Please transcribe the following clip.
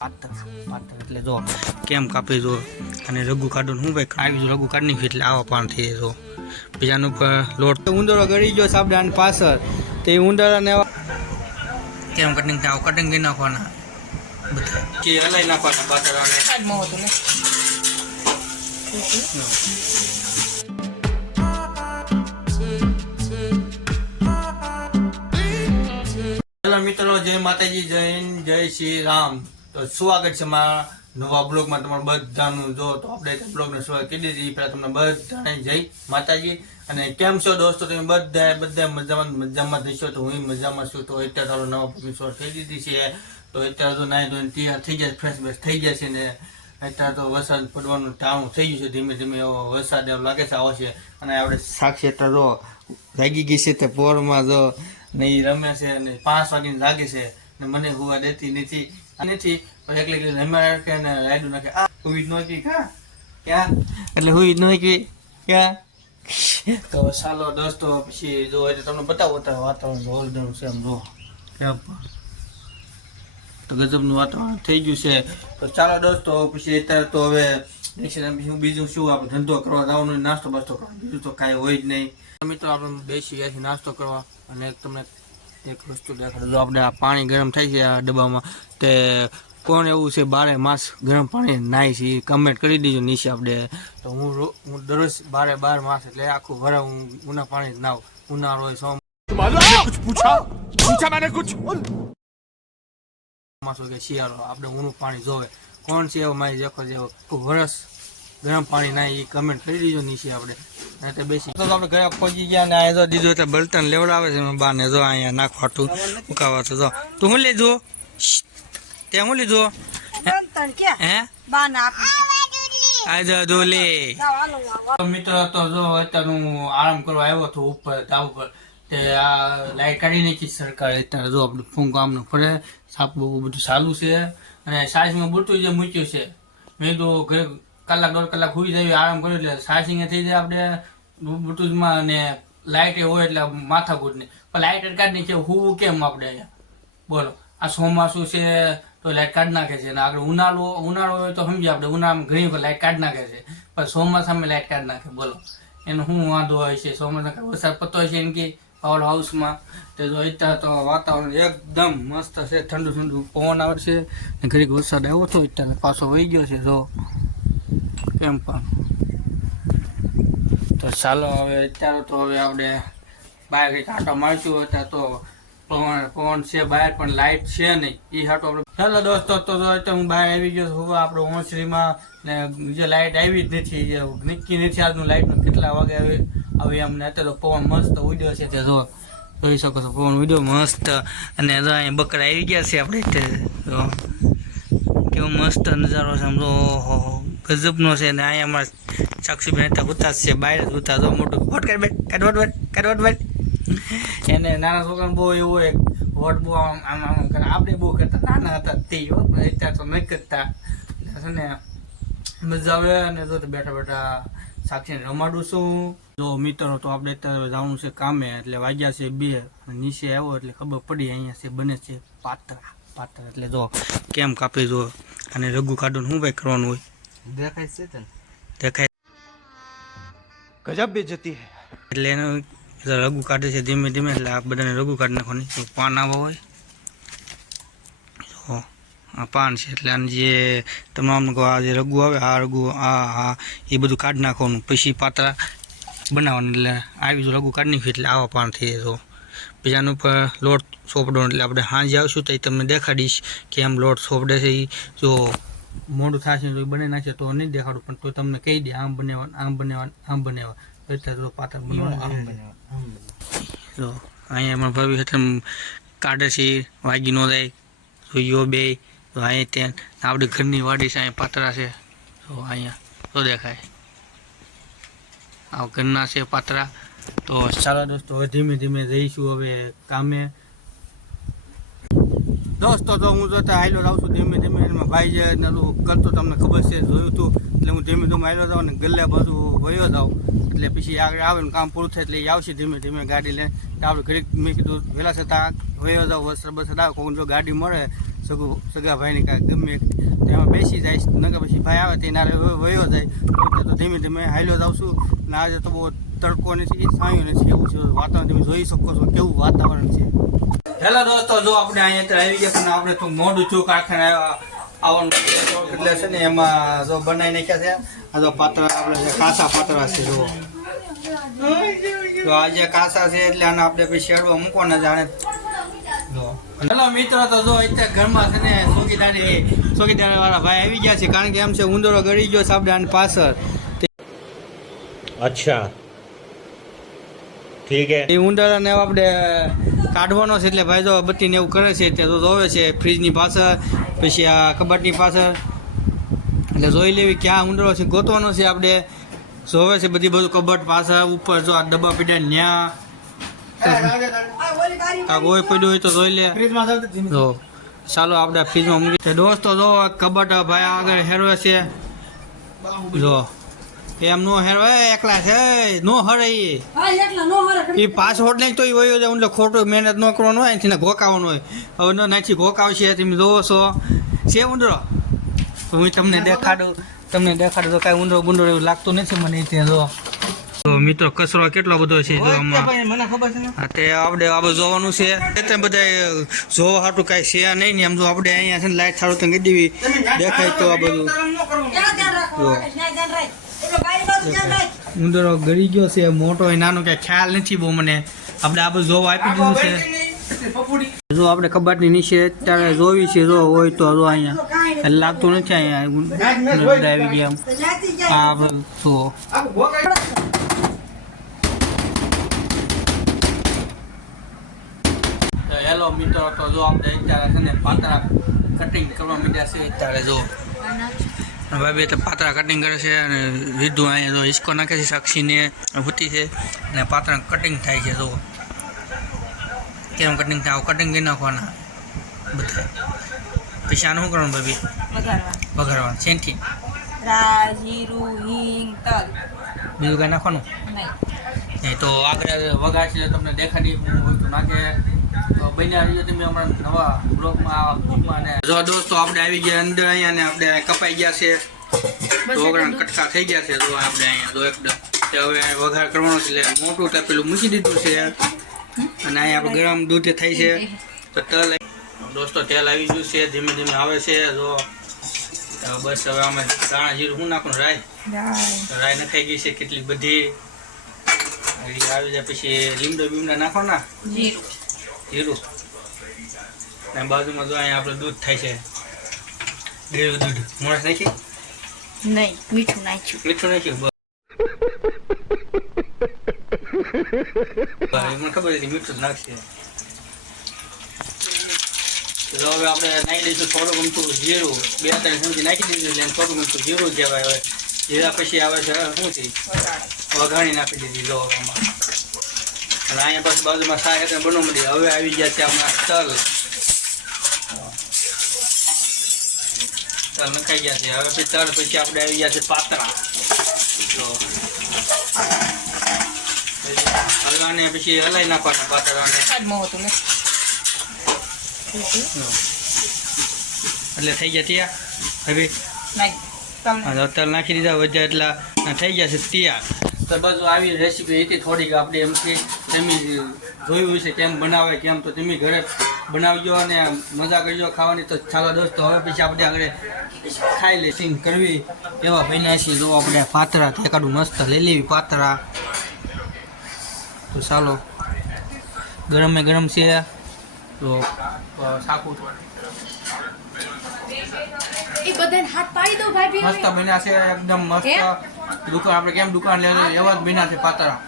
એટલે જો કેમ કાપે જો? અને રઘુ કાઢો હું ભાઈ આવી જો રઘુ કાઢી એટલે આવા પાન થઈ જો. બીજાનું ઉપર લોટ ઉંદરો ગળી ગયો સાબડાની પાછળ. તે ઉંદરાને કેમ કટિંગ થાય? કટિંગ કરી નાખવાના. બધા. કે હલાઈ મિત્રો જય માતાજી જય જય શ્રી રામ. તો સ્વાગત છે મારા નવા બ્લોગમાં તમારું બધાનું. જો તો આપણે બ્લોગને સ્વાગત કરી દીધી. પહેલાં તમને બધાને જય માતાજી. અને કેમ છો દોસ્તો? તમે બધા બધા મજામાં મજામાં થશો તો હું મજામાં છું. તો અત્યારે તારો નવા શરૂઆત થઈ દીધી છે. તો અત્યારે તો નાય ધોઈને તૈયાર થઈ જાય ફ્રેશ બેશ થઈ જશે ને અત્યારે તો વરસાદ પડવાનું ટાણું થઈ ગયું છે. ધીમે ધીમે એવો વરસાદ એવો લાગે છે આવશે અને આપણે સાક્ષી અત્યારે જો લાગી ગઈ છે તે પોરમાં જો ને ઈ રમે છે અને પાંચ વાગીને લાગે છે. ને મને હોવા દેતી નથી. નથી એકલી એકલી રમ્યા રાખે ને રાયડું નાખે. આ હુઈ જ નહોતી કા? ક્યાં? એટલે હુઈ જ નહોતી ક્યાં? તો ચાલો દોસ્તો પછી જો એટલે તમને બતાવો તો વાતાવરણ જોરદાર છે એમ જો. કેમ તો ગજબનું વાતાવરણ થઈ ગયું છે. તો ચાલો દોસ્તો પછી અત્યારે તો હવે પછી હું બીજું શું આપણે ધંધો કરવા જવાનું નાસ્તો બાસ્તો કરવા બીજું તો કાંઈ હોય જ નહીં. તો મિત્રો આપણે બેસી ગયા છીએ નાસ્તો કરવા અને તમને એક વસ્તુ દાખલો આપણે આ પાણી ગરમ થાય છે આ ડબ્બામાં તે કોણ એવું છે બારે માસ ગરમ પાણી નાય છે કમેન્ટ કરી દેજો નીચે આપણે. તો હું હું દરરોજ બારે બાર માસ એટલે આખું વરા હું ઉના પાણી નાવ. ઉનાળો હોય સો માસ કે શિયાળો આપણે ઊનું પાણી જોવે. કોણ છે એવો માય જેખો જેવો વરસ ગરમ પાણી ના એ કમેન્ટ કરી દીજો નીચે આપણે એટલે બેસી. તો આપણે ઘરે પહોંચી ગયા ને અહીંયા દીધું એટલે બળતણ લેવડાવે છે બાને જો અહીંયા નાખવાતું ઉકાવા તો જો તું શું લીધું? તે શું લીધું? હે? બા ના આપી આ જો દોલે. જાઓ, હાલો, આવો. તો મિત્રો તો જો અત્યારે હું આરામ કરવા આવ્યો હતો ઉપર ધાબ ઉપર તે આ લાઈટ કાઢી નાખી સરકારે. અત્યારે જો આપણું ફૂંક આમનું ફરે સાપ બધું ચાલુ છે. અને સાઈઝમાં બુટું જે મૂક્યું છે. મેં તો ઘરે કલાક દોઢ કલાક સુઈ જાય આરામ કર્યો એટલે ચાર્જિંગ થઈ જાય આપણે બ્લુટૂથમાં અને લાઇટ હોય એટલે માથાકૂટ પણ લાઇટ કાઢી છે, હું કેમ આપણે બોલો. આ ચોમાસું છે તો લાઇટ કાઢી નાખે છે. અને આગળ ઉનાળો ઉનાળો હોય તો સમજીએ આપણે, ઉનાળામાં ઘણી વખત લાઇટ કાઢી નાખે છે. પણ ચોમાસામાં લાઇટ કાઢી નાખે. બોલો. એનો શું વાંધો હોય છે? ચોમાસા વરસાદ પડતો હોય છે એમ કે? પાવર હાઉસમાં તે જો અત્યારે તો વાતાવરણ એકદમ મસ્ત છે. ઠંડુ ઠંડુ પવન આવે છે ઘડીક વરસાદ આવ્યો હતો અત્યારે પાછો વહી ગયો છે, જો. કેમ પણ. તો ચાલો હવે અત્યારે તો હવે આપણે બહાર કંઈક આટો મારશું અત્યારે તો પવન પવન છે બહાર, પણ લાઇટ છે નહીં. એ હાટો આપણે ચાલો દોસ્તો, તો અત્યારે હું બહાર આવી ગયો છું. આપણે ઓસરીમાં ને જે લાઇટ આવી જ નથી. જે નથી આજનું લાઇટનું કેટલા વાગે આવે. આવે અમને અત્યારે તો પવન મસ્ત ઉડ્યો છે. તે જો જોઈ શકો છો, પવન ઉડ્યો મસ્ત. અને અહીંયા બકરા આવી ગયા છે આપણે. કેવો મસ્ત નજારો છે આમ ગજબનો છે ને અહીંયા અમારા સાક્ષીબેન હતા, ઉતાસ છે બહાર જ ઉતાર મોટું વોટ કાઢ બેટ કાઢ વોટ બેટ કાઢ વોટ બેટ એને નાના છોકરાને બહુ એવું હોય, વોટ બહુ આમ આમ આમ કરે. આપણે બહુ કરતા, નાના હતા તે અત્યારે તો નહીં કરતા. છે ને, મજા આવે અને જો બેઠા બેઠા સાક્ષીને રમાડું છું. જો મિત્રો, તો આપણે અત્યારે જવાનું છે કામે, એટલે વાગ્યા છે બે નીચે આવ્યો એટલે ખબર પડી અહીંયા છે, બને છે પાત્રા પાત્ર એટલે જો કેમ કાપી જો, અને રઘુ કાઢવાનું શું ભાઈ કરવાનું હોય? દેખાય જતી એટલે એનું રગું કાઢે છે ધીમે ધીમે એટલે આ બધાને રગું કાઢી નાખવાની. પાન આવા તો આ પાન છે એટલે આને જે તમામ આ જે રગું આવે આ રગું આ આ એ બધું કાઢી નાખવાનું. પછી પાતળા બનાવવાનું એટલે આવી જો રગું કાઢી નાખ્યું એટલે આવા પાન થઈ જાય પછી ઉપર લોટ સોંપડો એટલે આપણે હાંજે આવશું તો તમને દેખાડીશ કે એમ લોટ સોંપડે છે એ જો મોડું થશે તો બની નાખશે તો નહીં દેખાડું પણ તો તમને કહી દે આમ બનાવવાનું આમ બનાવવાનું આમ બનાવવા તો અત્યારે તો પાતળ બનાવવાનું તો અહીંયા એમાં ભાભી હેઠળ કાઢે છે વાગી ન જાય. તો યો બે તો અહીંયા ત્યાં આપણી ઘરની વાડી છે અહીંયા પાતરા છે. તો અહીંયા તો દેખાય. આ ઘરના છે પાતરા તો ચાલો દોસ્તો હવે ધીમે ધીમે જઈશું હવે કામે. દોસ્તો, તો હું જોતા આયલો રહું છું ધીમે ધીમે. એમાં ભાઈ જે નલું કરતો તમને ખબર છે, જોયું હતું. એટલે હું ધીમે ધીમે આયલો જાઉં ને ગલ્લે બધું વયો જાઉં. એટલે પછી આગળ આવે ને કામ પૂરું થાય એટલે એ આવશે ધીમે ધીમે ગાડી લઈને. આપણે ઘડીક મેં કીધું, વહેલા છતાં વયો જાઉં વસ્ત્ર બસર આવે કોઈ જો ગાડી મળે, સગું, સગા ભાઈને કાંઈ ગમે. એક તેમાં બેસી જાય, નકર પછી ભાઈ આવે તે નારે વયો જાય. તો ધીમે ધીમે હાલ્યો જ છું. ને આજે તો બહુ તડકો નથી, સાયું નથી એવું છે. વાતાવરણ તમે જોઈ શકો છો, કેવું વાતાવરણ છે. હેલો દોસ્તો, જો આપણે અહીંયા આવી ગયા પણ આપણે તું મોઢું છું કારખાને આવવાનું એટલે છે ને એમાં જો બનાવી નાખ્યા છે. આ જો પાતરા આપણે કાસા પાતરા છે, જુઓ. તો આ જે કાસા છે એટલે આને આપણે પછી શેડવા મૂકવાના જાણે આને હેલો મિત્રો, તો જો અત્યારે ઘરમાં છે ને ચોકીદારી ચોકીદારી વાળા ભાઈ આવી ગયા છે, કારણ કે એમ છે ઉંદરો ગળી ગયો છે આપણે આની પાછળ. અચ્છા. ઠીક હે. એ ઉંદર ને આપણે કાઢવાનો છે એટલે ભાઈ જો બત્તી ને એવું કરે છે તે તો જોવે છે ફ્રીજની પાછળ પછી આ કબાટની પાછળ. એટલે જોઈ લેવી ક્યાં ઉંદરો છે ગોતવાનો છે આપણે. જોવે છે બધી બધું કબટ પાછળ ઉપર જો આ ડબ્બા પીડ્યા ન્યા. આ ગોય પડ્યું હોય તો જોઈ લે. જો ચાલો આપણે ફ્રીજમાં દોસ્તો જો કબટ ભાઈ આગળ હેરવે છે. જો. એમ નો હેરવે એકલા છે નો હરે હરે એ પાસવર્ડ નહીં તો એ વયો જાય એટલે ખોટું મહેનત ન કરવાનું હોય એથી ગોકાવાનું હોય. હવે ન નાખી ગોકાવશે તમે જોવો છો. છે ઉંદરો? હું તમને દેખાડું. તમને દેખાડું તો કાંઈ ઊંડો ગુંડો એવું લાગતું નથી મને ત્યાં જો. તો મિત્રો કચરો કેટલો બધો છે જો આમાં? મને ખબર છે. તે આપણે આ બધું જોવાનું છે. એટલે બધા જોવા હાટું કાંઈ છે નહીં ને એમ જો આપણે અહીંયા છે ને લાઈટ સારું તો કહી દેવી. દેખાય તો આ બધું. ઉંદરો ગળી ગયો છે, મોટો હોય નાનો કે ખ્યાલ નથી બહુ મને. આપણે આ બધું જોવા આપી દીધું છે. જો આપણે કબાટની નીચે અત્યારે જોવી છે, જો હોય તો જો અહીંયા. લાગતું નથી અહીંયા આવી ગયા આ આપણે જુઓ હેલો મિત્રો, તો જો આપણે અત્યારે છે ને પાતરા કટિંગ કરવા માંડ્યા છે, અત્યારે જો. ભાઈ તો પાતળા કટિંગ કરે છે અને વિધુ અહીંયા તો હિસકો નાખે છે સાક્ષીને હુતી છે અને પાતળા કટિંગ થાય છે તો કેમ કટિંગ થાય? કટિંગ કરી નાખવાના બધા. આનું શું કરવાનું ભાભી? વઘારવા. વઘારવાનું. શેનથી? બીજું કાંઈ નાખવાનું? નહીં. તો આગળ એટલે તમને દેખાડી હું વસ્તુ નાખે. બન્યા રહીએ તમે હમણાં નવા બ્લોગમાં ને જો દોસ્તો આપણે આવી ગયા અંદર અહીંયા ને આપણે કપાઈ ગયા છે. ઢોકળાના કટકા થઈ ગયા છે જો આપણે અહીંયા જો એકદમ. હવે વઘાર કરવાનો છે એટલે મોટું તપેલું મૂકી દીધું છે. અને અહીંયા આપણે ગરમ દૂધ થાય છે. તો તલ દોસ્તો તેલ આવી ગયું છે ધીમે ધીમે આવે છે. જો બસ હવે અમે દાણા જીરું શું નાખવાનું રાય? રાય. નખાઈ ગઈ છે કેટલી બધી. આવી જાય પછી લીમડો બીમડા નાખો ના જીરું. જીરું અને બાજુમાં જો અહીંયા આપણે દૂધ થાય છે. ગેળું દૂધ. મોણસ નાખી નહીં મીઠું નાખ્યું. મીઠું નાખ્યું? મને ખબર હતી મીઠું નાખશે. તો હવે આપણે નાખી દઈશું થોડું ગમતું જીરું. બે ત્રણ ચમચી નાખી દીધું એટલે થોડું ગમતું જીરું કહેવાય. હવે જીરા પછી આવે છે શું છે વઘાણી નાખી દીધી હવે આમાં. અને અહીંયા પછી બાજુમાં સાહેબ એટલે બનવા મળી હવે આવી ગયા છે આપણા તલ. તલ નખાઈ ગયા છે. હવે પછી તલ પછી આપણે આવી ગયા છે પાતરા. તો હલવાને પછી હલાઈ નાખવાના પાતરાને. એટલે થઈ ગયા તૈયાર? હવે તલ નાખી દીધા વધ્યા એટલા. થઈ ગયા છે તૈયાર. તો બધું આવી રેસીપી હતી થોડીક આપણે એમથી. તમે જોયું છે કેમ બનાવે કેમ તો તમે ઘરે બનાવજો અને મજા કરજો ખાવાની. તો ચાલો દોસ્તો હવે પછી આપણે આગળ ખાઈ લેસિંગ કરવી. એવા બન્યા છે જો આપણે પાતરા કાઢું મસ્ત લઈ લેવી પાતરા. તો ચાલો. ગરમે ગરમ છે. તો સાકું મસ્ત બન્યા છે. એકદમ મસ્ત દુકાન. આપણે કેમ દુકાન લેવા એવા જ બન્યા છે પાતરા.